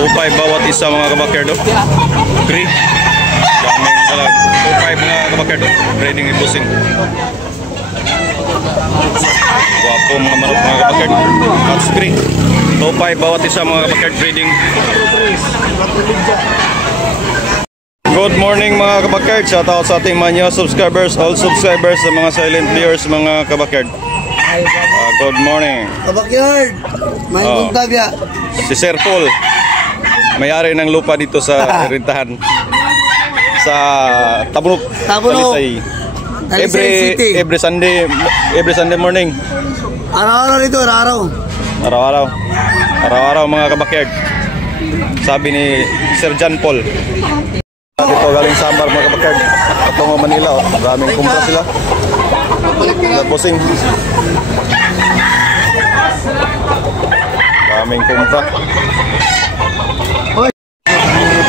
2.5 bawat isa mga kabakyardo. Free. Daming dalag. 2.5 mga kabakyardo. Breeding ni Busing. Wapo mga manok mga kabakyard. That's free. 2.5 bawat isa mga kabakyard breeding. Good morning mga kabakyard. Shout out sa ating mga new subscribers, all subscribers, sa mga silent viewers mga kabakyard. Good morning kabakyard. May buntag ya. Si Sir Paul, may-ari ng lupa dito sa rentahan sa Tabunok. Every Sunday morning. Araw-araw dito, Araw-araw mga kabakyard. Sabi ni Sir John Paul. Dito galing Samar mga kabakyard. Patungo Manila, oh. Maraming kumpra sila. Busing. Maraming kumpra.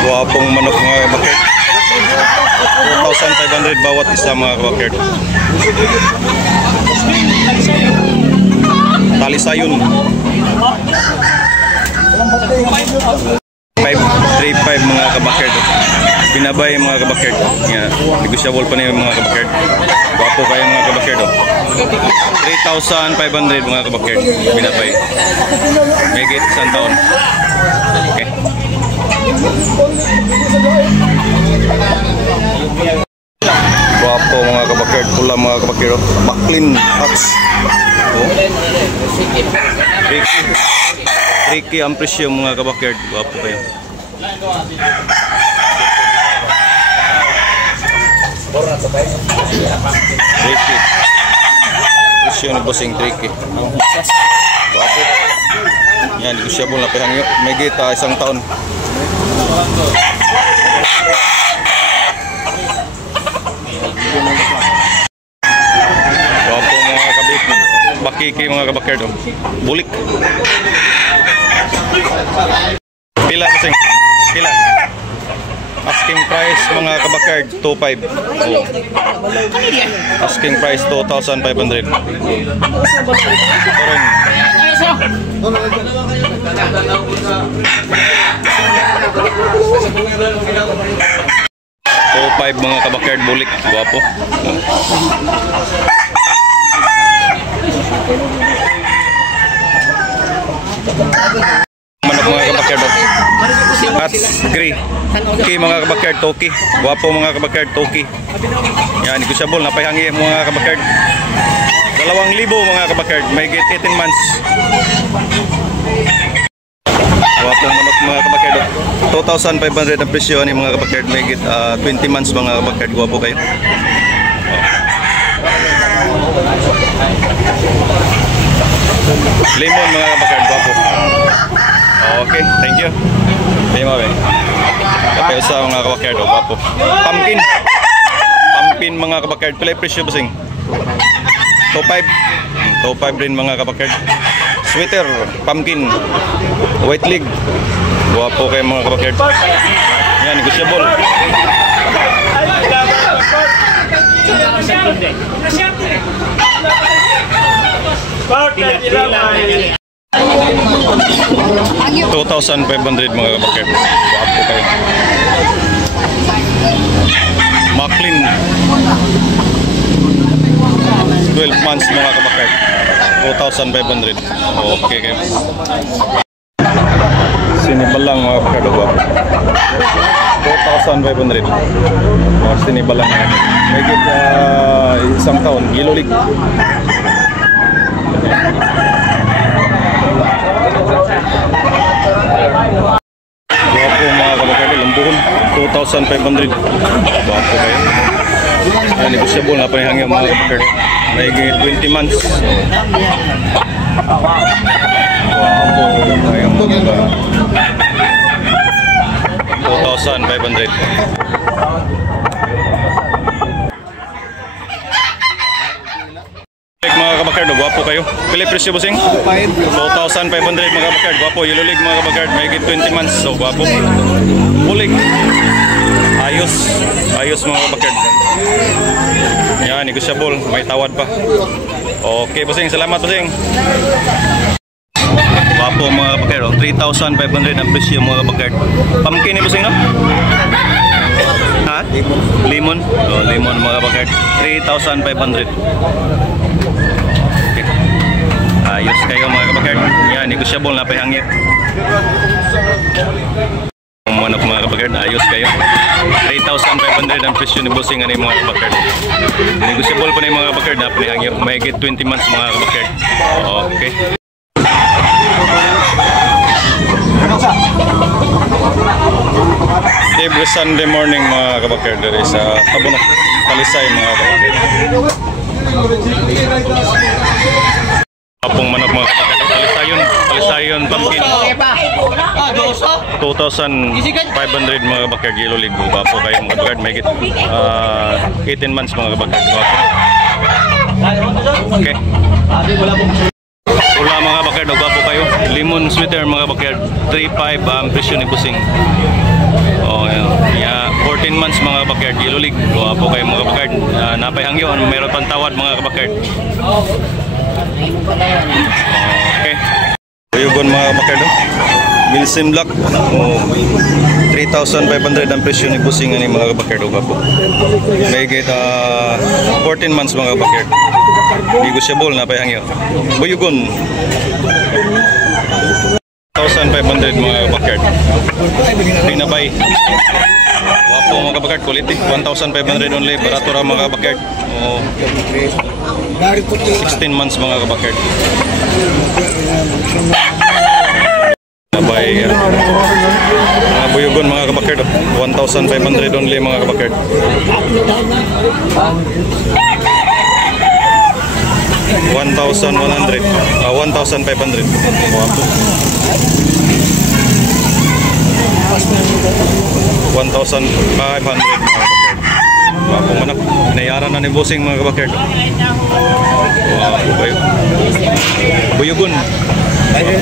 Guwapong manok mga kabakyard. 2,500 bawat isa mga kabakyard. Talisayon 535 mga kabakyard. Binabay mga kabakyard. Negotiable pa niyo mga kabakyard. Guwapo kayo mga kabakyard. 3,500 mga kabakyard. Binabay. Megit isang taon. Okay. Guwapo mga kabakyard. Pula mga kabakyard. Maclean Fox. Tricky ang presyo mga kabakyard. Guwapo kayo. Tricky. Presyo ni Busing Tricky. Guwapo. Yan, di ko siya pong lapihan nyo. May gita isang taon. Guwapo mga kabit. Bakiki mga kabakyard. Bulik. Pila Busing? Pila? Asking price mga kabakyard 2.5. Oh. Asking price 2,500. Ito rin. 2.5 mga kabakyard bulik. Guwapo. Manok mga kabakyard. That's gray. Okay mga kabakyard, toki. Guwapo mga kabakyard, toki. Yan, negotiable. Napayhangi mga kabakyard. 2,000 mga kabakyard. May get 18 months. Guwapo manok mga kabakyard. 2,500 ang presyo ni mga kabakyard. May get 20 months mga kabakyard. Guwapo kayo. Lemon mga kabakyard. Guwapo. Okay, thank you. Lima ba? Kapay sa mga kabakyard, guwapo. Pumpkin. Pumpkin mga kabakyard. Pila presyo Busing? 2.5. 2.5 rin mga kabakyard. Sweater, pumpkin. White leg. Guwapo kayo mga kabakyard. Yan, negotiable. $2,500 mga kabakyard. Guwapo kayo. Maclean 12 months mga kabakyard. 2,500. Okay kayo. Sinibalang mga kabakyard. Guwapo. 2,500. Sinibalang yan. May isang taon. Gilolig. Guwapo mga kabakyard, lambuhon 2,500. Guwapo kayo. Negotiable na panihangyo mga kabakyard. May 20 months. Guwapo kayo mga 2,500. Mga kabakyard, guwapo kayo. Pili presyo Busing? 2,500 mga kabakyard. Guwapo, yellow leg mga kabakyard. May 20 months. So guwapo. Bulig. Ayos. Ayos mga kabakyard. Yan, negotiable. May tawad pa. Okay Busing, salamat Busing. Guwapo Gwapo mga kabakard. 3,500 ang presyo mga kabakard. Pumpkin ni Busing, no? Ha? Lemon? Oh, lemon mga kabakard. 3,500. Okay. Ayos kayo mga kabakard. Yan, negosyable na pahangit. Manok mga kabakard, ayos kayo. 3,500 ang presyo ni Busing ani mga kabakard. Negosyable pa na yung mga kabakard na panihangyo. May 20 months mga kabakard. Okay. Every Sunday morning mga kabakard dari sa Tabunok, Talisay mga kabakard. Apong manok mga kabakard. Talisayon pumpkin. 2,500 mga kabakard, yellow leg. Gwapo kayo mga kabakard. May 18 months mga kabakard. Gwapo. Okay. Wala mga kabakard, gwapo kayo. Lemon sweater mga kabakard. 3,500 ang presyo ni Busing. Oh, yeah. 14 months mga kabakard, yellow leg. Gwapo kayo mga kabakard. Napayhangyo, mayroon pang tawad mga kabakard. Okay. Uyugon mga kabakard. Milsim Black. 3,500 ang presyo ni Busing ani mga kabakard. Gwapo. May 14 months mga kabakard. Negosyable na payhangyo. Uyugon. 1,500 mga kabakard. Pinabay. Wapo mga kabakard, quality. 1,500 only. Barato ra mga kabakard. 16 months mga kabakard. Pinabay. Mga buyugon mga kabakard. 1,500 only mga kabakard. 1,500. Wapo. 1,500 mga kabakard. Wapo manak. Inayaran na ni Busing mga kabakard. Wapo kayo. Buyugon. Wapo.